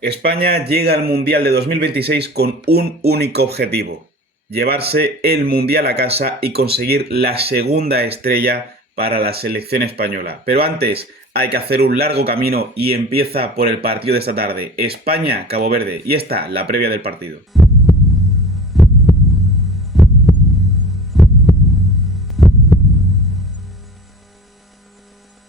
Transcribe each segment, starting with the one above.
España llega al Mundial de 2026 con un único objetivo: llevarse el Mundial a casa y conseguir la segunda estrella para la selección española. Pero antes hay que hacer un largo camino y empieza por el partido de esta tarde: España-Cabo Verde. Y esta, la previa del partido.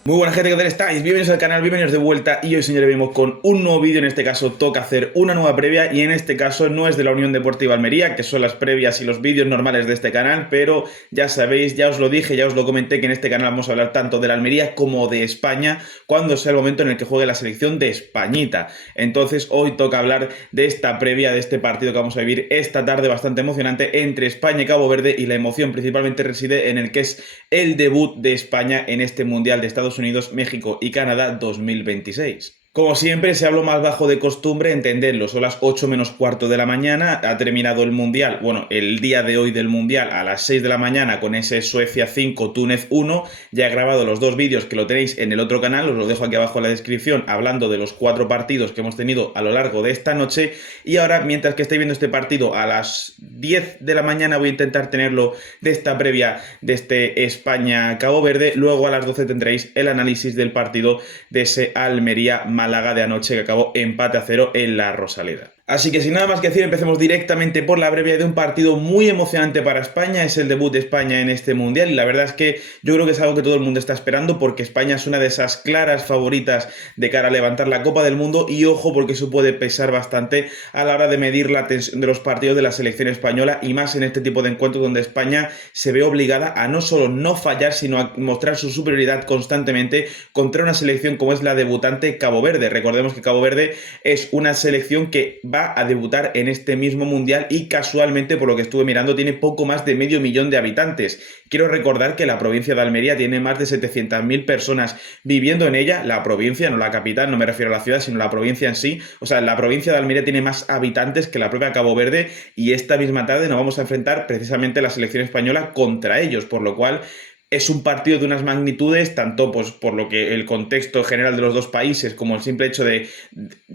Muy buena gente, ¿qué tal estáis? Bienvenidos al canal, bienvenidos de vuelta. Y hoy, señores, venimos con un nuevo vídeo. En este caso toca hacer una nueva previa, y en este caso no es de la Unión Deportiva Almería, que son las previas y los vídeos normales de este canal, pero ya sabéis, ya os lo dije, ya os lo comenté, que en este canal vamos a hablar tanto de la Almería como de España cuando sea el momento en el que juegue la selección de Españita. Entonces hoy toca hablar de esta previa, de este partido que vamos a vivir esta tarde, bastante emocionante, entre España y Cabo Verde, y la emoción principalmente reside en el que es el debut de España en este Mundial de Estados Unidos, México y Canadá 2026. Como siempre, si hablo más bajo de costumbre, entendedlo, son las 8 menos cuarto de la mañana, ha terminado el Mundial, bueno, el día de hoy del Mundial a las 6 de la mañana con ese Suecia 5, Túnez 1, ya he grabado los dos vídeos que lo tenéis en el otro canal, os lo dejo aquí abajo en la descripción, hablando de los 4 partidos que hemos tenido a lo largo de esta noche. Y ahora, mientras que estáis viendo este partido a las 10 de la mañana, voy a intentar tenerlo de esta previa de este España-Cabo Verde. Luego a las 12 tendréis el análisis del partido de ese Almería-Málaga de anoche, que acabó empate a 0 en la Rosaleda. Así que sin nada más que decir, empecemos directamente por la previa de un partido muy emocionante para España. Es el debut de España en este Mundial y la verdad es que yo creo que es algo que todo el mundo está esperando, porque España es una de esas claras favoritas de cara a levantar la Copa del Mundo. Y ojo, porque eso puede pesar bastante a la hora de medir la tensión de los partidos de la selección española, y más en este tipo de encuentros donde España se ve obligada a no solo no fallar, sino a mostrar su superioridad constantemente contra una selección como es la debutante Cabo Verde. Recordemos que Cabo Verde es una selección que va a debutar en este mismo Mundial y casualmente, por lo que estuve mirando, tiene poco más de medio millón de habitantes. Quiero recordar que la provincia de Almería tiene más de 700.000 personas viviendo en ella. La provincia, no la capital, no me refiero a la ciudad, sino la provincia en sí. O sea, la provincia de Almería tiene más habitantes que la propia Cabo Verde, y esta misma tarde nos vamos a enfrentar precisamente la selección española contra ellos, por lo cual es un partido de unas magnitudes, tanto pues por lo que el contexto general de los dos países, como el simple hecho de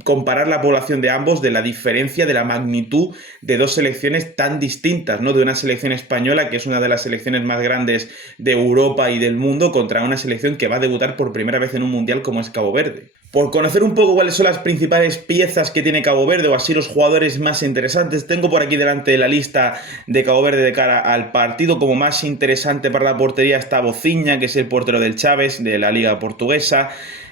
comparar la población de ambos, de la diferencia, de la magnitud de dos selecciones tan distintas, ¿no? De una selección española, que es una de las selecciones más grandes de Europa y del mundo, contra una selección que va a debutar por primera vez en un mundial como es Cabo Verde. Por conocer un poco cuáles son las principales piezas que tiene Cabo Verde, o así los jugadores más interesantes, tengo por aquí delante la lista de Cabo Verde de cara al partido. Como más interesante para la portería está Bociña, que es el portero del Chaves, de la Liga Portuguesa.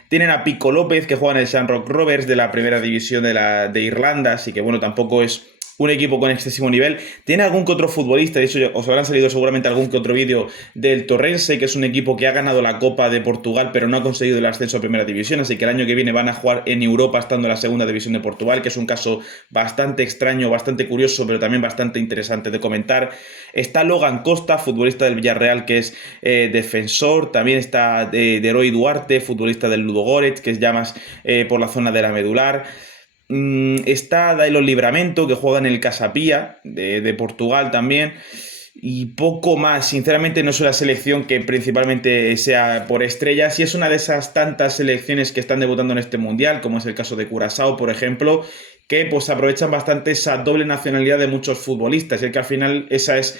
Tienen a Pico López, que juega en el Shamrock Rovers de la primera división de Irlanda, así que bueno, tampoco es un equipo con excesivo nivel. Tiene algún que otro futbolista, de hecho os habrán salido seguramente algún que otro vídeo del Torrense, que es un equipo que ha ganado la Copa de Portugal pero no ha conseguido el ascenso a primera división, así que el año que viene van a jugar en Europa estando en la segunda división de Portugal, que es un caso bastante extraño, bastante curioso, pero también bastante interesante de comentar. Está Logan Costa, futbolista del Villarreal, que es defensor. También está Deroy Duarte, futbolista del Ludogorets, que es ya más por la zona de la medular. Está Dailon Livramento, que juega en el Casapía de Portugal también. Y poco más. Sinceramente no es una selección que principalmente sea por estrellas, y es una de esas tantas selecciones que están debutando en este mundial, como es el caso de Curazao, por ejemplo, que pues aprovechan bastante esa doble nacionalidad de muchos futbolistas, y que al final esa es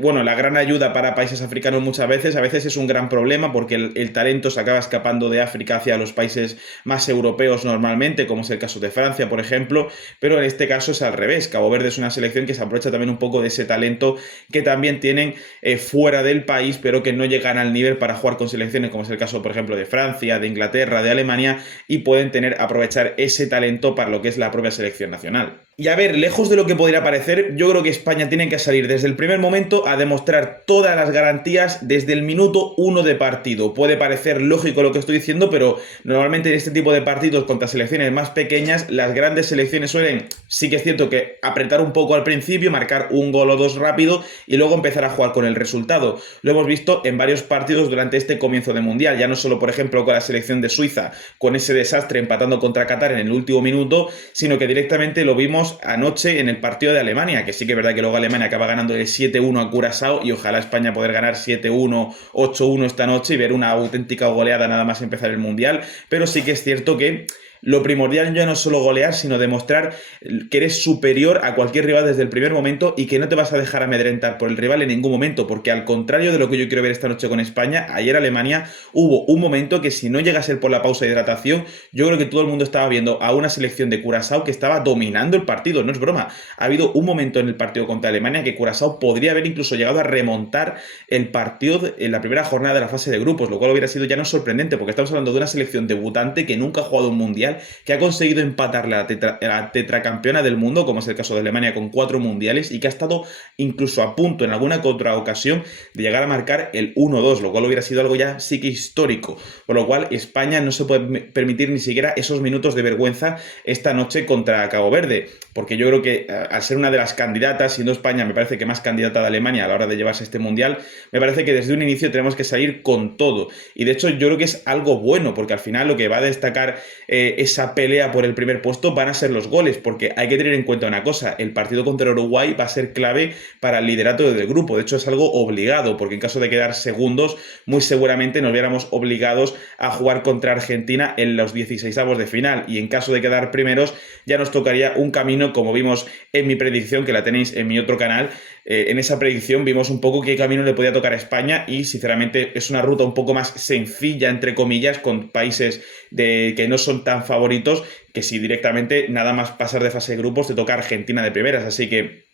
bueno, la gran ayuda para países africanos muchas veces. A veces es un gran problema, porque el talento se acaba escapando de África hacia los países más europeos normalmente, como es el caso de Francia, por ejemplo, pero en este caso es al revés. Cabo Verde es una selección que se aprovecha también un poco de ese talento que también tienen fuera del país, pero que no llegan al nivel para jugar con selecciones, como es el caso, por ejemplo, de Francia, de Inglaterra, de Alemania, y pueden aprovechar ese talento para lo que es la propia selección nacional. Y a ver, lejos de lo que podría parecer, yo creo que España tiene que salir desde el primer momento a demostrar todas las garantías desde el minuto 1 de partido. Puede parecer lógico lo que estoy diciendo, pero normalmente en este tipo de partidos contra selecciones más pequeñas, las grandes selecciones suelen, sí que es cierto, que apretar un poco al principio, marcar un gol o dos rápido y luego empezar a jugar con el resultado. Lo hemos visto en varios partidos durante este comienzo de Mundial, ya no solo, por ejemplo, con la selección de Suiza, con ese desastre empatando contra Qatar en el último minuto, sino que directamente lo vimos anoche en el partido de Alemania, que sí que es verdad que luego Alemania acaba ganando el 7-1 a Curazao, y ojalá España poder ganar 7-1, 8-1 esta noche y ver una auténtica goleada nada más empezar el Mundial. Pero sí que es cierto que lo primordial ya no es solo golear, sino demostrar que eres superior a cualquier rival desde el primer momento y que no te vas a dejar amedrentar por el rival en ningún momento, porque al contrario de lo que yo quiero ver esta noche con España, ayer Alemania hubo un momento que si no llega a ser por la pausa de hidratación, yo creo que todo el mundo estaba viendo a una selección de Curazao que estaba dominando el partido, no es broma. Ha habido un momento en el partido contra Alemania que Curazao podría haber incluso llegado a remontar el partido en la primera jornada de la fase de grupos, lo cual hubiera sido ya no sorprendente, porque estamos hablando de una selección debutante que nunca ha jugado un mundial, que ha conseguido empatarle a la tetracampeona del mundo, como es el caso de Alemania, con 4 mundiales, y que ha estado incluso a punto en alguna otra ocasión de llegar a marcar el 1-2, lo cual hubiera sido algo ya sí que histórico, por lo cual España no se puede permitir ni siquiera esos minutos de vergüenza esta noche contra Cabo Verde, porque yo creo que al ser una de las candidatas, siendo España me parece que más candidata de Alemania a la hora de llevarse este mundial, me parece que desde un inicio tenemos que salir con todo, y de hecho yo creo que es algo bueno, porque al final lo que va a destacar esa pelea por el primer puesto van a ser los goles, porque hay que tener en cuenta una cosa, el partido contra Uruguay va a ser clave para el liderato del grupo, de hecho es algo obligado, porque en caso de quedar segundos, muy seguramente nos viéramos obligados a jugar contra Argentina en los 16avos de final, y en caso de quedar primeros ya nos tocaría un camino, como vimos en mi predicción, que la tenéis en mi otro canal. En esa predicción vimos un poco qué camino le podía tocar a España y sinceramente es una ruta un poco más sencilla, entre comillas, con países que no son tan favoritos, que si directamente nada más pasar de fase de grupos te toca Argentina de primeras, así que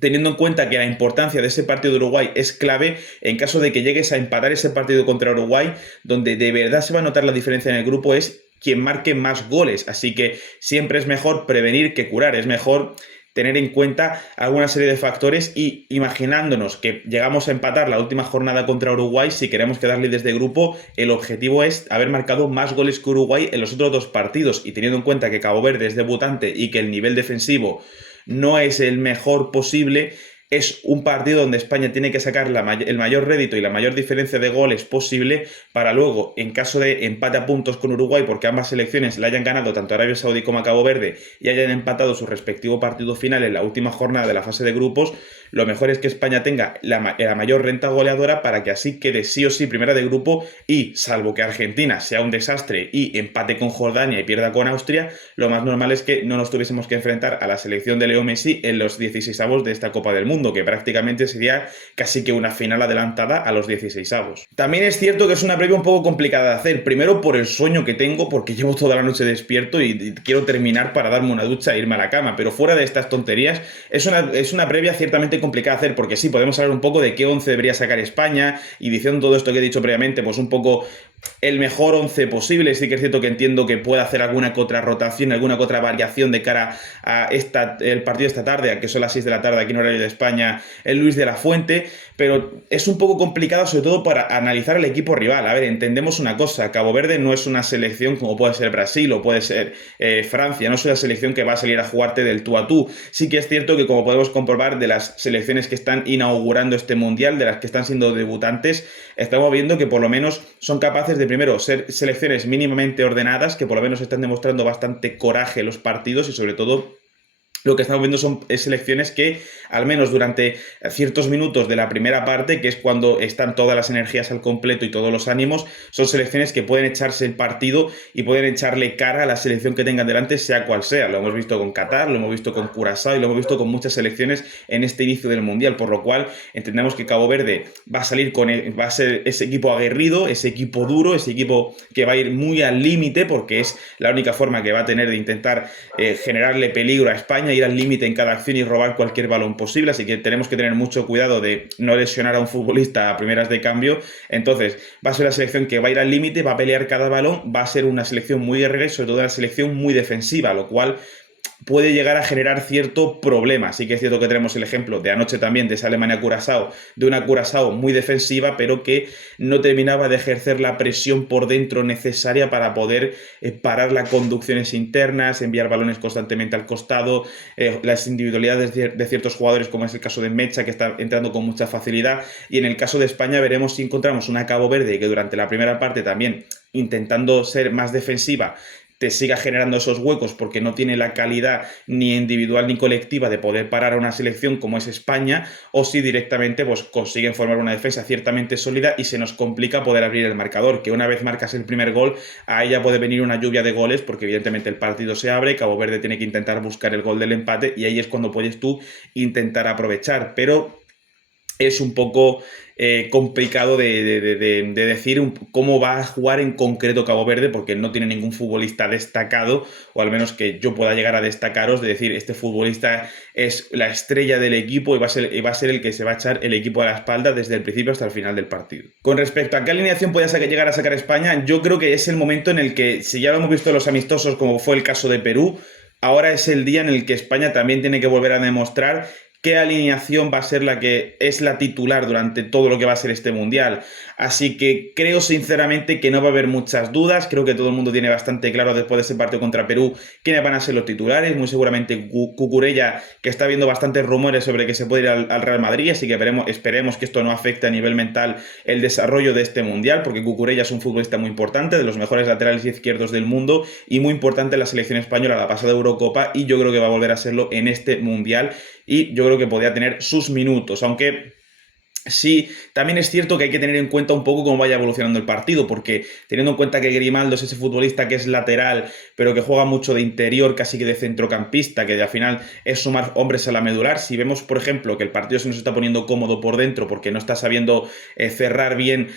teniendo en cuenta que la importancia de ese partido de Uruguay es clave, en caso de que llegues a empatar ese partido contra Uruguay, donde de verdad se va a notar la diferencia en el grupo es quien marque más goles, así que siempre es mejor prevenir que curar, es mejor tener en cuenta alguna serie de factores y imaginándonos que llegamos a empatar la última jornada contra Uruguay, si queremos quedar líderes de grupo, el objetivo es haber marcado más goles que Uruguay en los otros 2 partidos, y teniendo en cuenta que Cabo Verde es debutante y que el nivel defensivo no es el mejor posible, es un partido donde España tiene que sacar el mayor rédito y la mayor diferencia de goles posible para luego, en caso de empate a puntos con Uruguay, porque ambas selecciones le hayan ganado tanto a Arabia Saudí como a Cabo Verde y hayan empatado su respectivo partido final en la última jornada de la fase de grupos, lo mejor es que España tenga la mayor renta goleadora para que así quede sí o sí primera de grupo y, salvo que Argentina sea un desastre y empate con Jordania y pierda con Austria, lo más normal es que no nos tuviésemos que enfrentar a la selección de Leo Messi en los 16avos de esta Copa del Mundo, que prácticamente sería casi que una final adelantada a los 16avos. También es cierto que es una previa un poco complicada de hacer, primero por el sueño que tengo, porque llevo toda la noche despierto y quiero terminar para darme una ducha e irme a la cama, pero fuera de estas tonterías, es una previa ciertamente complicada de hacer, porque sí, podemos hablar un poco de qué 11 debería sacar España, y diciendo todo esto que he dicho previamente, pues un poco el mejor 11 posible. Sí que es cierto que entiendo que puede hacer alguna que otra rotación, alguna que otra variación de cara a el partido de esta tarde, a que son las 6 de la tarde aquí en horario de España, el Luis de la Fuente, pero es un poco complicado sobre todo para analizar el equipo rival. A ver, entendemos una cosa, Cabo Verde no es una selección como puede ser Brasil o puede ser Francia, no es una selección que va a salir a jugarte del tú a tú. Sí que es cierto que, como podemos comprobar, de las selecciones que están inaugurando este mundial, de las que están siendo debutantes, estamos viendo que por lo menos son capaces de, primero, ser selecciones mínimamente ordenadas, que por lo menos están demostrando bastante coraje en los partidos, y sobre todo lo que estamos viendo son selecciones que, al menos durante ciertos minutos de la primera parte, que es cuando están todas las energías al completo y todos los ánimos, son selecciones que pueden echarse el partido y pueden echarle cara a la selección que tengan delante, sea cual sea. Lo hemos visto con Qatar, lo hemos visto con Curazao y lo hemos visto con muchas selecciones en este inicio del Mundial, por lo cual entendemos que Cabo Verde va a salir va a ser ese equipo aguerrido, ese equipo duro, ese equipo que va a ir muy al límite, porque es la única forma que va a tener de intentar generarle peligro a España, ir al límite en cada acción y robar cualquier balón posible, así que tenemos que tener mucho cuidado de no lesionar a un futbolista a primeras de cambio. Entonces va a ser una selección que va a ir al límite, va a pelear cada balón, va a ser una selección muy guerrera y sobre todo una selección muy defensiva, lo cual puede llegar a generar cierto problema. Sí que es cierto que tenemos el ejemplo de anoche también de esa Alemania-Curazao, de una Curazao muy defensiva, pero que no terminaba de ejercer la presión por dentro necesaria para poder parar las conducciones internas, enviar balones constantemente al costado, las individualidades de ciertos jugadores, como es el caso de Mecha, que está entrando con mucha facilidad. Y en el caso de España veremos si encontramos una Cabo Verde que durante la primera parte también, intentando ser más defensiva, te siga generando esos huecos porque no tiene la calidad ni individual ni colectiva de poder parar a una selección como es España, o si directamente pues consiguen formar una defensa ciertamente sólida y se nos complica poder abrir el marcador, que una vez marcas el primer gol, a ella puede venir una lluvia de goles porque evidentemente el partido se abre, Cabo Verde tiene que intentar buscar el gol del empate y ahí es cuando puedes tú intentar aprovechar, pero es un poco complicado de decir cómo va a jugar en concreto Cabo Verde, porque no tiene ningún futbolista destacado, o al menos que yo pueda llegar a destacaros, de decir, este futbolista es la estrella del equipo y va a ser el que se va a echar el equipo a la espalda desde el principio hasta el final del partido. Con respecto a qué alineación puede llegar a sacar España, yo creo que es el momento en el que, si ya lo hemos visto en los amistosos, como fue el caso de Perú, ahora es el día en el que España también tiene que volver a demostrar qué alineación va a ser la que es la titular durante todo lo que va a ser este Mundial. Así que creo sinceramente que no va a haber muchas dudas, creo que todo el mundo tiene bastante claro después de ese partido contra Perú quiénes van a ser los titulares, muy seguramente Cucurella, que está viendo bastantes rumores sobre que se puede ir al Real Madrid, así que esperemos que esto no afecte a nivel mental el desarrollo de este Mundial, porque Cucurella es un futbolista muy importante, de los mejores laterales izquierdos del mundo y muy importante en la selección española la pasada Eurocopa, y yo creo que va a volver a serlo en este Mundial, y yo creo que podría tener sus minutos, aunque sí, también es cierto que hay que tener en cuenta un poco cómo vaya evolucionando el partido, porque teniendo en cuenta que Grimaldo es ese futbolista que es lateral, pero que juega mucho de interior, casi que de centrocampista, que al final es sumar hombres a la medular. Si vemos, por ejemplo, que el partido se nos está poniendo cómodo por dentro porque no está sabiendo cerrar bien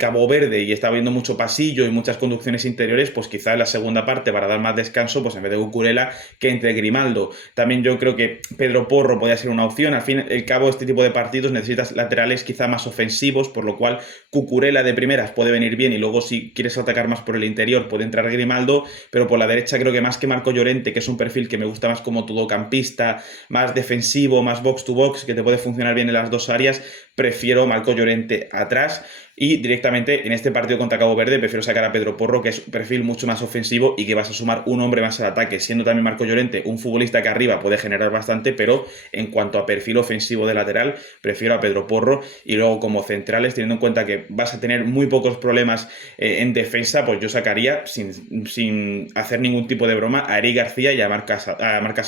Cabo Verde y está habiendo mucho pasillo y muchas conducciones interiores, pues quizá en la segunda parte, para dar más descanso, pues en vez de Cucurella, que entre Grimaldo. También yo creo que Pedro Porro podría ser una opción. Al fin y al cabo, este tipo de partidos necesitas laterales quizá más ofensivos, por lo cual Cucurella de primeras puede venir bien y luego si quieres atacar más por el interior puede entrar Grimaldo, pero por la derecha creo que más que Marco Llorente, que es un perfil que me gusta más como todocampista, más defensivo, más box to box, que te puede funcionar bien en las dos áreas, prefiero Marco Llorente atrás. Y directamente en este partido contra Cabo Verde prefiero sacar a Pedro Porro, que es un perfil mucho más ofensivo y que vas a sumar un hombre más al ataque, siendo también Marco Llorente un futbolista que arriba puede generar bastante, pero en cuanto a perfil ofensivo de lateral, prefiero a Pedro Porro. Y luego como centrales, teniendo en cuenta que vas a tener muy pocos problemas en defensa, pues yo sacaría, sin hacer ningún tipo de broma, a Eric García y a Marc Casado,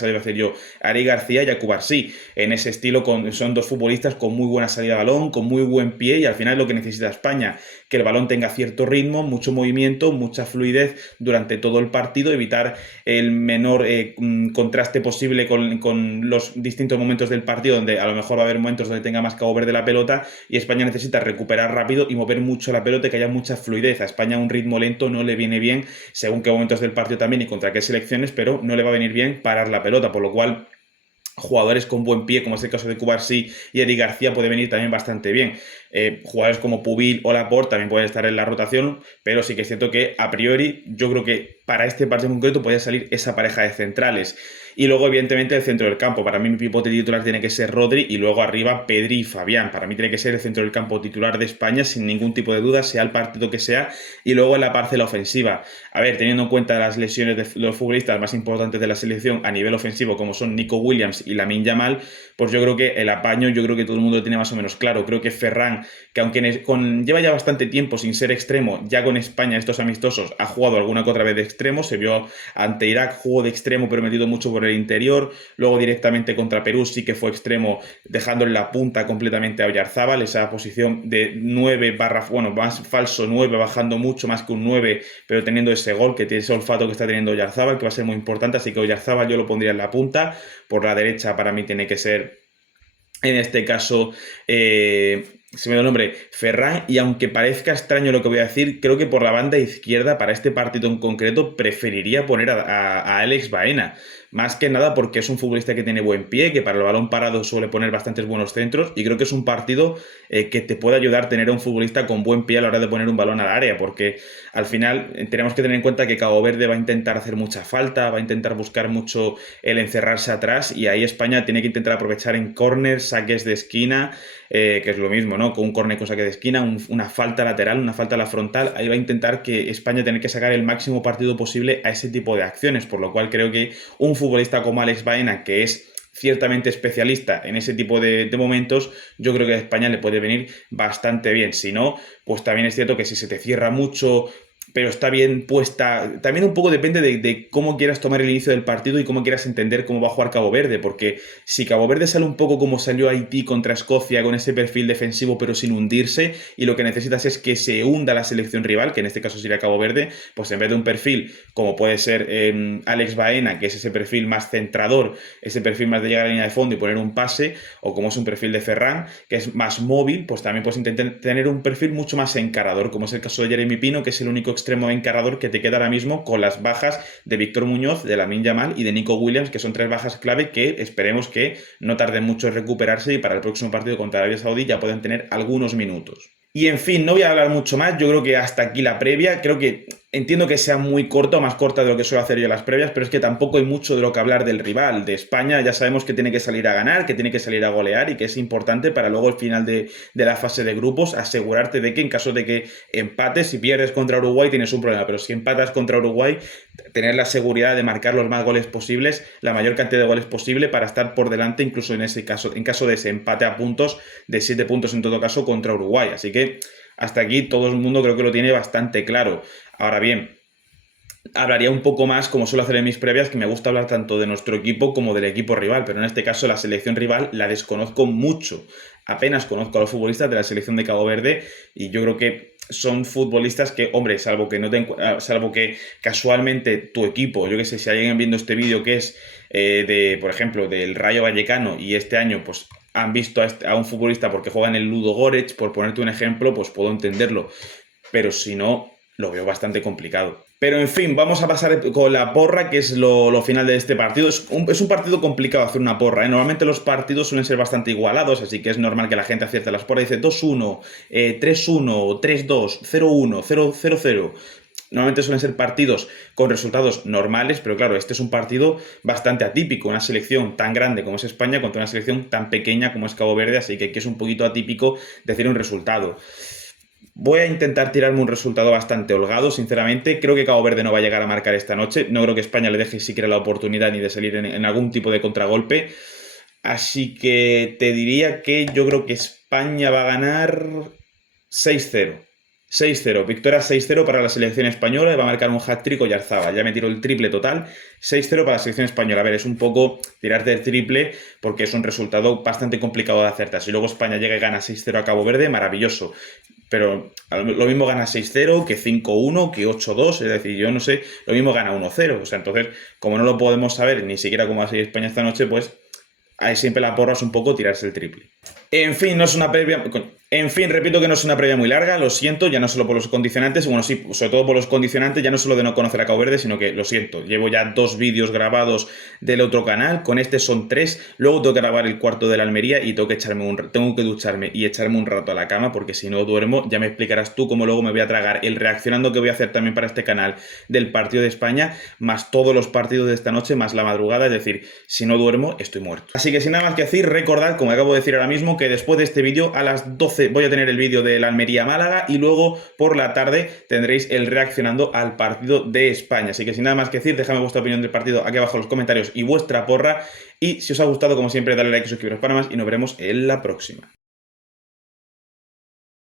iba a decir yo, a Eric García y a Cubarsí. En ese estilo son dos futbolistas con muy buena salida de balón, con muy buen pie, y al final es lo que necesita España, que el balón tenga cierto ritmo, mucho movimiento, mucha fluidez durante todo el partido, evitar el menor contraste posible con los distintos momentos del partido, donde a lo mejor va a haber momentos donde tenga más Cabo Verde la pelota y España necesita recuperar rápido y mover mucho la pelota y que haya mucha fluidez. A España un ritmo lento no le viene bien, según qué momentos del partido también y contra qué selecciones, pero no le va a venir bien parar la pelota, por lo cual jugadores con buen pie, como es el caso de Cubarsí y Eric García, puede venir también bastante bien. Jugadores como Pubil o Laporte también pueden estar en la rotación, pero sí que es cierto que a priori yo creo que para este partido en concreto podría salir esa pareja de centrales. Y luego, evidentemente, el centro del campo. Para mí, mi pivote titular tiene que ser Rodri y luego arriba Pedri y Fabián. Para mí tiene que ser el centro del campo titular de España sin ningún tipo de duda, sea el partido que sea. Y luego en la parcela ofensiva. A ver, teniendo en cuenta las lesiones de los futbolistas más importantes de la selección a nivel ofensivo, como son Nico Williams y Lamine Yamal, pues yo creo que el apaño, yo creo que todo el mundo lo tiene más o menos claro. Creo que Ferran, que aunque lleva ya bastante tiempo sin ser extremo, ya con España estos amistosos ha jugado alguna que otra vez de extremo, se vio ante Irak, jugó de extremo pero metido mucho por el interior, luego directamente contra Perú sí que fue extremo, dejando en la punta completamente a Oyarzábal, esa posición de 9 más falso 9, bajando mucho más que un 9, pero teniendo ese gol, que tiene ese olfato que está teniendo Oyarzábal, que va a ser muy importante, así que Oyarzábal yo lo pondría en la punta, por la derecha para mí tiene que ser, en este caso, se me da el nombre, Ferran, y aunque parezca extraño lo que voy a decir, creo que por la banda izquierda, para este partido en concreto, preferiría poner a Alex Baena. Más que nada porque es un futbolista que tiene buen pie, que para el balón parado suele poner bastantes buenos centros, y creo que es un partido que te puede ayudar a tener a un futbolista con buen pie a la hora de poner un balón al área, porque al final tenemos que tener en cuenta que Cabo Verde va a intentar hacer mucha falta, va a intentar buscar mucho el encerrarse atrás, y ahí España tiene que intentar aprovechar en córner, saques de esquina, que es lo mismo, ¿no? Con un córner con saque de esquina, una falta lateral, una falta a la frontal, ahí va a intentar que España tenga que sacar el máximo partido posible a ese tipo de acciones, por lo cual creo que un futbolista como Alex Baena, que es ciertamente especialista en ese tipo de momentos, yo creo que a España le puede venir bastante bien. Si no, pues también es cierto que si se te cierra mucho pero está bien puesta. También un poco depende de cómo quieras tomar el inicio del partido y cómo quieras entender cómo va a jugar Cabo Verde, porque si Cabo Verde sale un poco como salió Haití contra Escocia, con ese perfil defensivo pero sin hundirse, y lo que necesitas es que se hunda la selección rival, que en este caso sería Cabo Verde, pues en vez de un perfil como puede ser Alex Baena, que es ese perfil más centrador, ese perfil más de llegar a la línea de fondo y poner un pase, o como es un perfil de Ferran, que es más móvil, pues también puedes intentar tener un perfil mucho más encarador, como es el caso de Jeremy Pino, que es el único extremo encarador que te queda ahora mismo con las bajas de Víctor Muñoz, de Lamine Yamal y de Nico Williams, que son 3 bajas clave que esperemos que no tarden mucho en recuperarse y para el próximo partido contra Arabia Saudí ya pueden tener algunos minutos. Y en fin, no voy a hablar mucho más, yo creo que hasta aquí la previa, creo que entiendo que sea muy corto, más corta de lo que suelo hacer yo las previas, pero es que tampoco hay mucho de lo que hablar del rival, de España. Ya sabemos que tiene que salir a ganar, que tiene que salir a golear y que es importante para luego al final de la fase de grupos asegurarte de que en caso de que empates, si pierdes contra Uruguay tienes un problema, pero si empatas contra Uruguay, tener la seguridad de marcar los más goles posibles, la mayor cantidad de goles posible para estar por delante, incluso en ese caso, en caso de ese empate a puntos, de 7 puntos en todo caso contra Uruguay. Así que hasta aquí todo el mundo creo que lo tiene bastante claro. Ahora bien, hablaría un poco más, como suelo hacer en mis previas, que me gusta hablar tanto de nuestro equipo como del equipo rival, pero en este caso la selección rival la desconozco mucho. Apenas conozco a los futbolistas de la selección de Cabo Verde y yo creo que son futbolistas que, hombre, salvo que casualmente tu equipo, yo que sé, si alguien viendo este vídeo que es por ejemplo, del Rayo Vallecano y este año, pues han visto a un futbolista porque juega en el Ludo Goretz, por ponerte un ejemplo, pues puedo entenderlo. Pero si no, lo veo bastante complicado. Pero en fin, vamos a pasar con la porra, que es lo final de este partido. Es un partido complicado hacer una porra, ¿eh? Normalmente los partidos suelen ser bastante igualados, así que es normal que la gente acierte las porras. Dice 2-1, 3-1, 3-2, 0-1, 0-0. Normalmente suelen ser partidos con resultados normales, pero claro, este es un partido bastante atípico, una selección tan grande como es España contra una selección tan pequeña como es Cabo Verde, así que aquí es un poquito atípico decir un resultado. Voy a intentar tirarme un resultado bastante holgado, sinceramente. Creo que Cabo Verde no va a llegar a marcar esta noche. No creo que España le deje siquiera la oportunidad ni de salir en algún tipo de contragolpe. Así que te diría que yo creo que España va a ganar 6-0. 6-0, victoria 6-0 para la selección española y va a marcar un hat-trick Oyarzabal. Ya me tiro el triple total, 6-0 para la selección española. A ver, es un poco tirarte el triple porque es un resultado bastante complicado de acertar. Si luego España llega y gana 6-0 a Cabo Verde, maravilloso. Pero lo mismo gana 6-0 que 5-1, que 8-2, es decir, yo no sé, lo mismo gana 1-0. O sea, entonces, como no lo podemos saber ni siquiera cómo va a seguir España esta noche, pues ahí siempre la porra es un poco tirarse el triple. En fin, no es una previa. En fin, repito que no es una previa muy larga, lo siento, ya no solo por los condicionantes, bueno, sí, sobre todo por los condicionantes, ya no solo de no conocer a Cabo Verde, sino que, lo siento, llevo ya 2 vídeos grabados del otro canal, con este son 3, luego tengo que grabar el cuarto de la Almería y tengo que ducharme y echarme un rato a la cama, porque si no duermo, ya me explicarás tú cómo luego me voy a tragar el reaccionando que voy a hacer también para este canal del partido de España, más todos los partidos de esta noche, más la madrugada, es decir, si no duermo, estoy muerto. Así que sin nada más que decir, recordad, como acabo de decir ahora mismo, que después de este vídeo, a las 12 voy a tener el vídeo de la Almería-Málaga y luego por la tarde tendréis el reaccionando al partido de España. Así que sin nada más que decir, dejadme vuestra opinión del partido aquí abajo en los comentarios y vuestra porra. Y si os ha gustado, como siempre, dale like y suscribiros para más y nos veremos en la próxima.